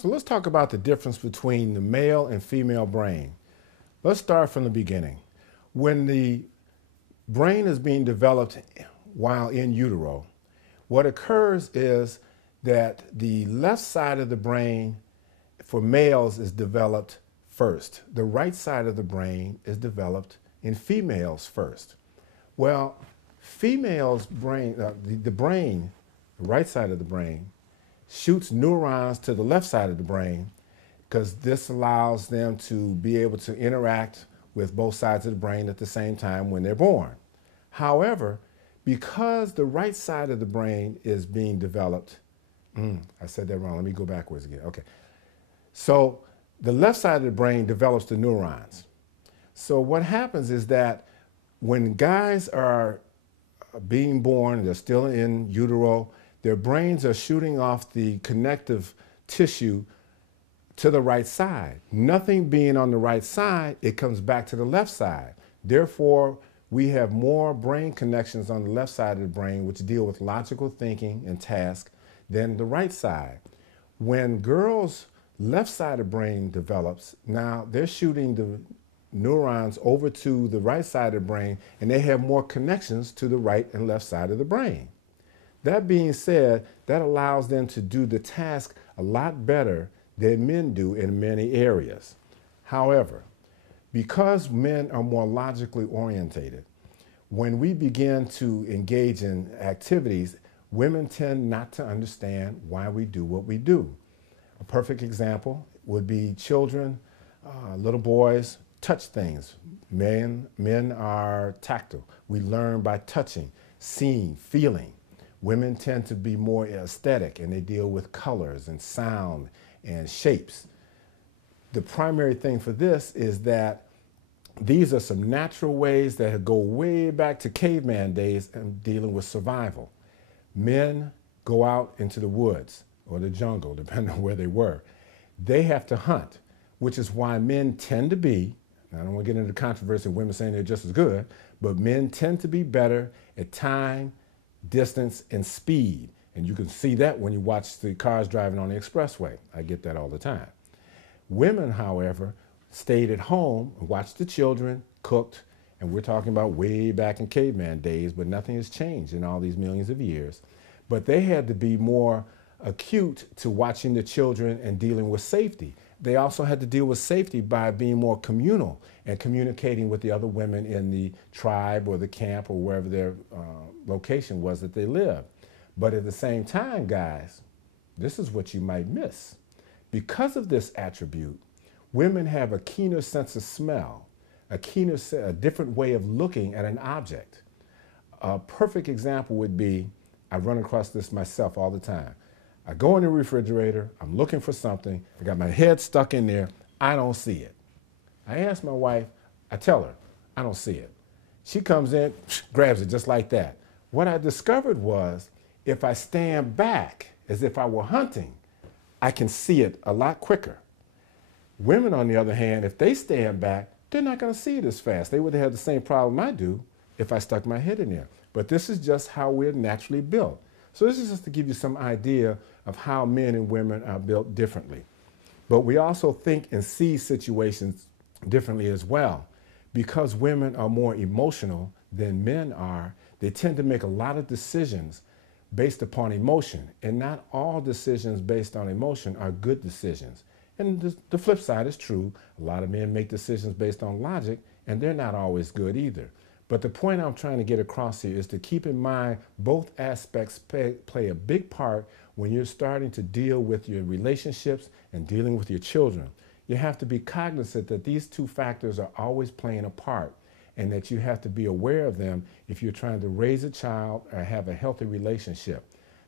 So let's talk about the difference between the male and female brain. Let's start from the beginning. When the brain is being developed while in utero, what occurs is that the left side of the brain for males is developed first. The right side of the brain is developed in females first. Well, females' brain, the right side of the brain, shoots neurons to the left side of the brain because this allows them to be able to interact with both sides of the brain at the same time when they're born. However, because the right side of the brain is being developed, I said that wrong. Let me go backwards again. Okay. So the left side of the brain develops the neurons. So what happens is that when guys are being born, they're still in utero, their brains are shooting off the connective tissue to the right side. Nothing being on the right side, it comes back to the left side. Therefore, we have more brain connections on the left side of the brain which deal with logical thinking and task than the right side. When girls' left side of the brain develops, now they're shooting the neurons over to the right side of the brain and they have more connections to the right and left side of the brain. That being said, that allows them to do the task a lot better than men do in many areas. However, because men are more logically orientated, when we begin to engage in activities, women tend not to understand why we do what we do. A perfect example would be children, little boys touch things. Men are tactile. We learn by touching, seeing, feeling. Women tend to be more aesthetic and they deal with colors and sound and shapes. The primary thing for this is that these are some natural ways that go way back to caveman days and dealing with survival. Men go out into the woods or the jungle, depending on where they were. They have to hunt, which is why men tend to be, I don't want to get into controversy of women saying they're just as good, but men tend to be better at time, distance, and speed. And you can see that when you watch the cars driving on the expressway. I get that all the time. Women, however, stayed at home and watched the children, cooked, and we're talking about way back in caveman days, but nothing has changed in all these millions of years. But they had to be more acute to watching the children and dealing with safety. They also had to deal with safety by being more communal and communicating with the other women in the tribe or the camp or wherever their location was that they lived. But at the same time, guys, this is what you might miss. Because of this attribute, women have a keener sense of smell, a different way of looking at an object. A perfect example would be, I run across this myself all the time. I go in the refrigerator, I'm looking for something, I got my head stuck in there, I don't see it. I ask my wife, I tell her, I don't see it. She comes in, grabs it just like that. What I discovered was, if I stand back as if I were hunting, I can see it a lot quicker. Women, on the other hand, if they stand back, they're not going to see it as fast. They would have the same problem I do if I stuck my head in there. But this is just how we're naturally built. So this is just to give you some idea of how men and women are built differently. But we also think and see situations differently as well. Because women are more emotional than men are, they tend to make a lot of decisions based upon emotion. And not all decisions based on emotion are good decisions. And the flip side is true. A lot of men make decisions based on logic, and they're not always good either. But the point I'm trying to get across here is to keep in mind both aspects play a big part when you're starting to deal with your relationships and dealing with your children. You have to be cognizant that these two factors are always playing a part and that you have to be aware of them if you're trying to raise a child or have a healthy relationship.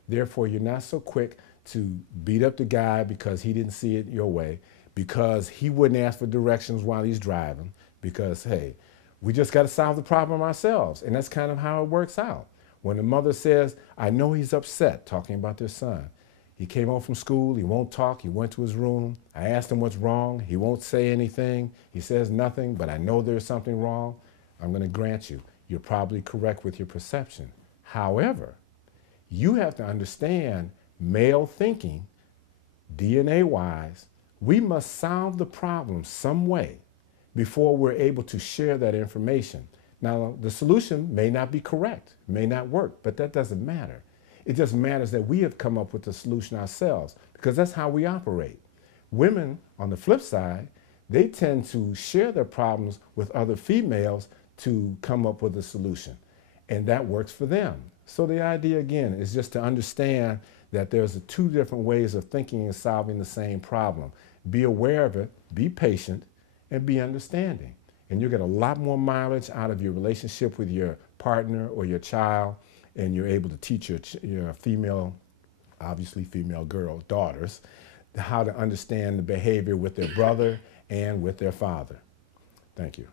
Therefore, you're not so quick to beat up the guy because he didn't see it your way, because he wouldn't ask for directions while he's driving, because, hey, we just got to solve the problem ourselves. And that's kind of how it works out. When the mother says, I know he's upset, talking about their son. He came home from school, he won't talk, he went to his room. I asked him what's wrong, he won't say anything. He says nothing, but I know there's something wrong. I'm going to grant you, you're probably correct with your perception. However, you have to understand male thinking DNA-wise, we must solve the problem some way before we're able to share that information. Now, the solution may not be correct, may not work, but that doesn't matter. It just matters that we have come up with the solution ourselves, because that's how we operate. Women, on the flip side, they tend to share their problems with other females to come up with a solution, and that works for them. So the idea, again, is just to understand that there's two different ways of thinking and solving the same problem. Be aware of it, be patient, and be understanding. And you'll get a lot more mileage out of your relationship with your partner or your child, and you're able to teach your female, obviously female daughters, how to understand the behavior with their brother and with their father. Thank you.